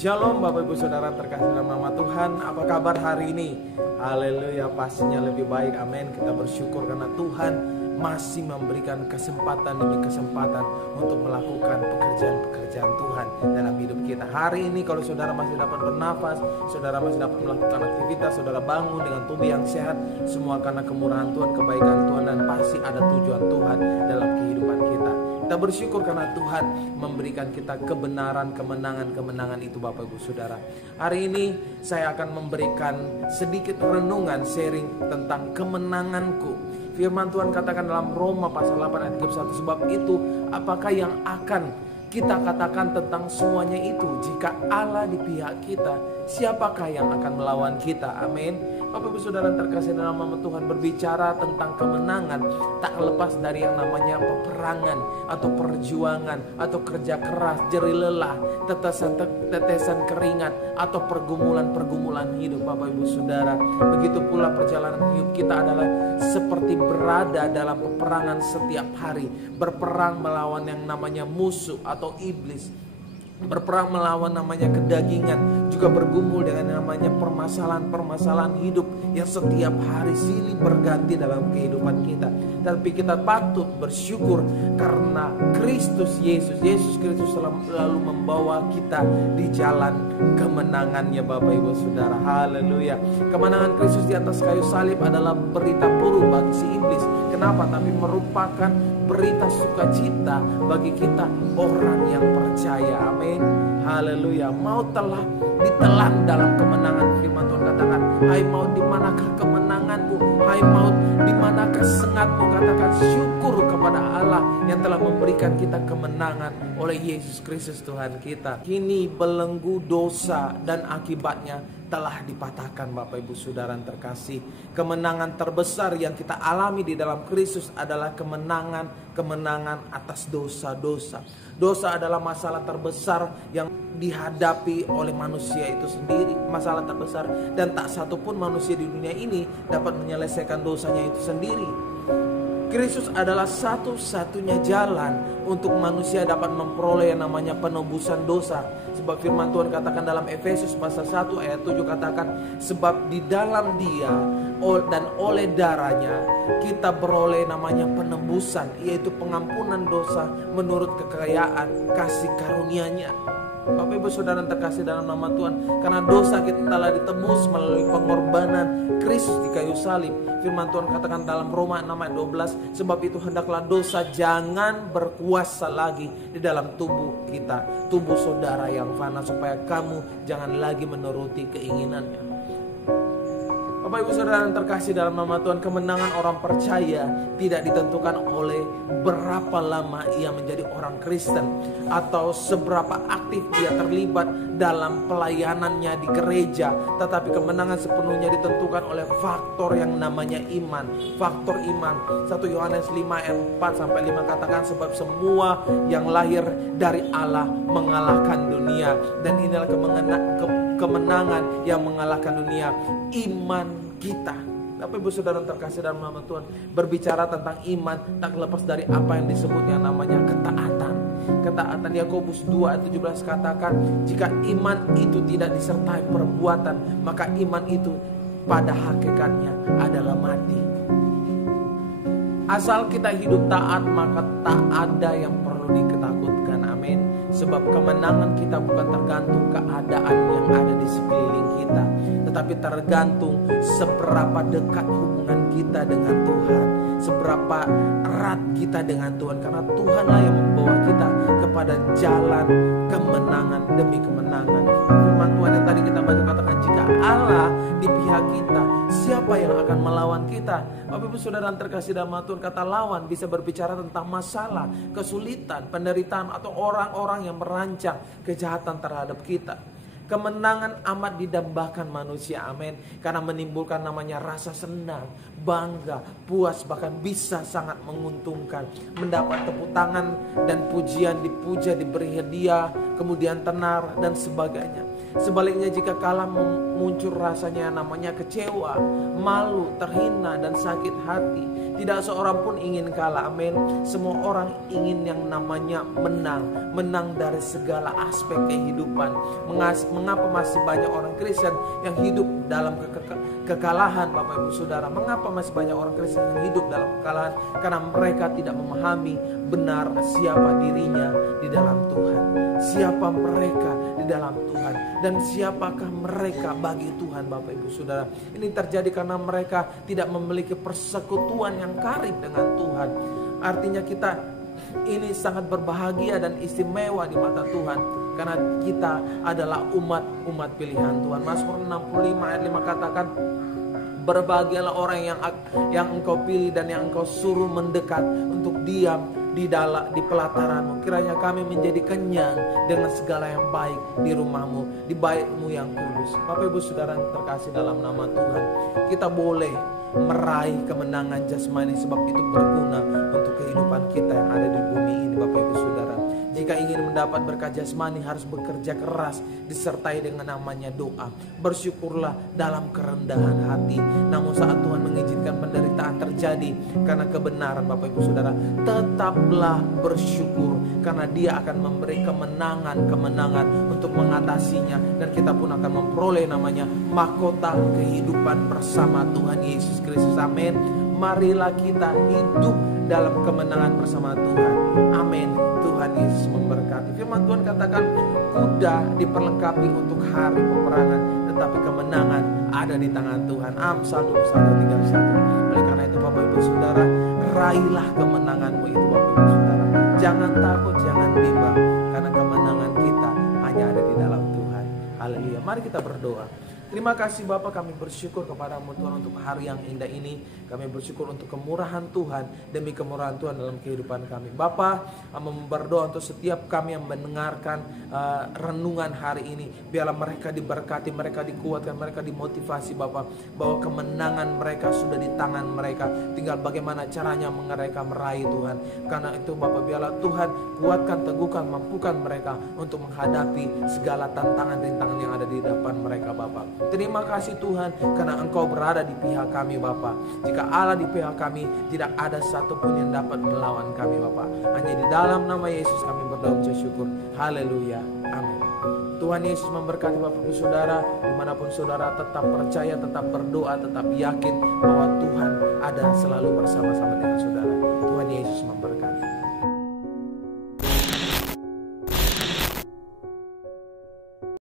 Shalom Bapak Ibu Saudara terkasih dalam nama Tuhan. Apa kabar hari ini? Haleluya, pastinya lebih baik. Amin. Kita bersyukur karena Tuhan masih memberikan kesempatan demi kesempatan untuk melakukan pekerjaan-pekerjaan Tuhan dalam hidup kita. Hari ini kalau saudara masih dapat bernafas, saudara masih dapat melakukan aktivitas, saudara bangun dengan tubuh yang sehat, semua karena kemurahan Tuhan, kebaikan Tuhan, dan pasti ada tujuan Tuhan dalam kehidupan kita. Kita bersyukur karena Tuhan memberikan kita kebenaran, kemenangan itu Bapak Ibu Saudara. Hari ini saya akan memberikan sedikit renungan sharing tentang kemenanganku. Firman Tuhan katakan dalam Roma pasal 8 ayat 31, sebab itu apakah yang akan kita katakan tentang semuanya itu? Jika Allah di pihak kita, siapakah yang akan melawan kita? Amin. Bapak Ibu Saudara terkasih dalam nama Tuhan, berbicara tentang kemenangan tak lepas dari yang namanya peperangan atau perjuangan atau kerja keras, jerih lelah, tetesan keringat atau pergumulan hidup Bapak Ibu Saudara. Begitu pula perjalanan hidup kita adalah seperti berada dalam peperangan setiap hari, berperang melawan yang namanya musuh atau iblis, berperang melawan namanya kedagingan, juga bergumul dengan namanya permasalahan hidup yang setiap hari silih berganti dalam kehidupan kita. Tapi kita patut bersyukur karena Yesus Kristus selalu membawa kita di jalan kemenangannya Bapak Ibu Saudara. Haleluya. Kemenangan Kristus di atas kayu salib adalah berita buruk bagi si iblis. Kenapa? Tapi merupakan berita sukacita bagi kita orang yang percaya. Amin. Haleluya. Maut telah ditelan dalam kemenangan. Firman Tuhan katakan, hai maut, di manakah kemenanganmu? Hai maut, di manakah sengatmu? Katakan syukur kepada Allah yang telah memberikan kita kemenangan oleh Yesus Kristus Tuhan kita. Kini belenggu dosa dan akibatnya telah dipatahkan Bapak Ibu Saudara yang terkasih. Kemenangan terbesar yang kita alami di dalam Kristus adalah kemenangan atas dosa-dosa. Dosa adalah masalah terbesar yang dihadapi oleh manusia itu sendiri. Masalah terbesar, dan tak satupun manusia di dunia ini dapat menyelesaikan dosanya itu sendiri. Kristus adalah satu-satunya jalan untuk manusia dapat memperoleh yang namanya penebusan dosa. Sebab firman Tuhan katakan dalam Efesus pasal 1 ayat 7 katakan, sebab di dalam Dia dan oleh darahnya kita beroleh namanya penebusan, yaitu pengampunan dosa menurut kekayaan kasih karunia-Nya. Bapak Ibu Saudara terkasih dalam nama Tuhan, karena dosa kita telah ditebus melalui pengorbanan Kristus di kayu salib. Firman Tuhan katakan dalam Roma 6 ayat 12, sebab itu hendaklah dosa jangan berkuasa lagi di dalam tubuh kita, tubuh saudara yang fana, supaya kamu jangan lagi menuruti keinginannya. Bapak Ibu Saudara yang terkasih dalam nama Tuhan, kemenangan orang percaya tidak ditentukan oleh berapa lama ia menjadi orang Kristen atau seberapa aktif dia terlibat dalam pelayanannya di gereja, tetapi kemenangan sepenuhnya ditentukan oleh faktor yang namanya iman. Faktor iman. 1 Yohanes 5 ayat 4 sampai 5 katakan, sebab semua yang lahir dari Allah mengalahkan dunia, dan inilah kemenangan yang mengalahkan dunia, iman kita. Bapak Ibu Saudara terkasih dalam nama Tuhan, berbicara tentang iman tak lepas dari apa yang disebut yang namanya ketaatan. Ketaatan. Yakobus 2 ayat 17 katakan, jika iman itu tidak disertai perbuatan, maka iman itu pada hakikatnya adalah mati. Asal kita hidup taat, maka tak ada yang perlu ditakutkan. Amin. Sebab kemenangan kita bukan tergantung keadaan yang ada di sekeliling kita, tetapi tergantung seberapa dekat hubungan kita dengan Tuhan, seberapa erat kita dengan Tuhan. Karena Tuhanlah yang membawa kita kepada jalan kemenangan demi kemenangan. Firman Tuhan yang tadi kita baca katakan, jika Allah di pihak kita, siapa yang akan melawan kita? Bapak Ibu Saudara terkasih dalam Tuhan, kata lawan bisa berbicara tentang masalah, kesulitan, penderitaan, atau orang-orang yang merancang kejahatan terhadap kita. Kemenangan amat didambakan manusia, amin, karena menimbulkan namanya rasa senang, bangga, puas, bahkan bisa sangat menguntungkan. Mendapat tepuk tangan dan pujian, dipuja, diberi hadiah, kemudian tenar dan sebagainya. Sebaliknya jika kalah muncul rasanya namanya kecewa, malu, terhina, dan sakit hati. Tidak seorang pun ingin kalah, amin. Semua orang ingin yang namanya menang dari segala aspek kehidupan. Mengapa masih banyak orang Kristen yang hidup dalam kekalahan, Bapak Ibu Saudara? Mengapa masih banyak orang Kristen yang hidup dalam kekalahan? Karena mereka tidak memahami benar siapa dirinya di dalam Tuhan, siapa mereka di dalam Tuhan, dan siapakah mereka bagi Tuhan, Bapak Ibu Saudara. Ini terjadi karena mereka tidak memiliki persekutuan yang karib dengan Tuhan. Artinya kita ini sangat berbahagia dan istimewa di mata Tuhan, karena kita adalah umat pilihan Tuhan. Mazmur 65 ayat 5 katakan, berbahagialah orang yang engkau pilih dan yang engkau suruh mendekat untuk diam di pelataranmu. Kiranya kami menjadi kenyang dengan segala yang baik di rumahmu, di baitmu yang kudus. Bapak Ibu Saudara yang terkasih dalam nama Tuhan, kita boleh meraih kemenangan jasmani, sebab itu berguna untuk kehidupan kita yang ada di bumi ini, Bapak Ibu Saudara. Jika ingin mendapat berkat jasmani, harus bekerja keras disertai dengan namanya doa. Bersyukurlah dalam kerendahan hati. Namun saat Tuhan mengizinkan penderitaan terjadi karena kebenaran, Bapak Ibu Saudara, tetaplah bersyukur, karena Dia akan memberi kemenangan untuk mengatasinya, dan kita pun akan memperoleh namanya mahkota kehidupan bersama Tuhan Yesus Kristus. Amin. Marilah kita hidup dalam kemenangan bersama Tuhan. Amin. Tuhan Yesus memberkati. Firman Tuhan katakan, kuda diperlengkapi untuk hari peperangan, tetapi kemenangan ada di tangan Tuhan. Amsal 21:31. Oleh karena itu Bapak Ibu Saudara, raihlah kemenanganmu itu, Bapak Ibu Saudara. Jangan takut, jangan bimbang, karena kemenangan kita hanya ada di dalam Tuhan. Haleluya. Mari kita berdoa. Terima kasih Bapa, kami bersyukur kepadamu Tuhan untuk hari yang indah ini. Kami bersyukur untuk kemurahan Tuhan, demi kemurahan Tuhan dalam kehidupan kami. Bapa, berdoa untuk setiap kami yang mendengarkan renungan hari ini. Biarlah mereka diberkati, mereka dikuatkan, mereka dimotivasi Bapa, bahwa kemenangan mereka sudah di tangan mereka. Tinggal bagaimana caranya mereka meraih Tuhan. Karena itu Bapa, biarlah Tuhan kuatkan, teguhkan, mampukan mereka untuk menghadapi segala tantangan rintangan yang ada di depan mereka Bapa. Terima kasih Tuhan, karena Engkau berada di pihak kami Bapa. Jika Allah di pihak kami, tidak ada satupun yang dapat melawan kami Bapa. Hanya di dalam nama Yesus kami berdoa bersyukur. Haleluya. Amin. Tuhan Yesus memberkati Bapak Ibu Saudara. Dimanapun saudara, tetap percaya, tetap berdoa, tetap yakin bahwa Tuhan ada selalu bersama-sama dengan saudara. Tuhan Yesus memberkati.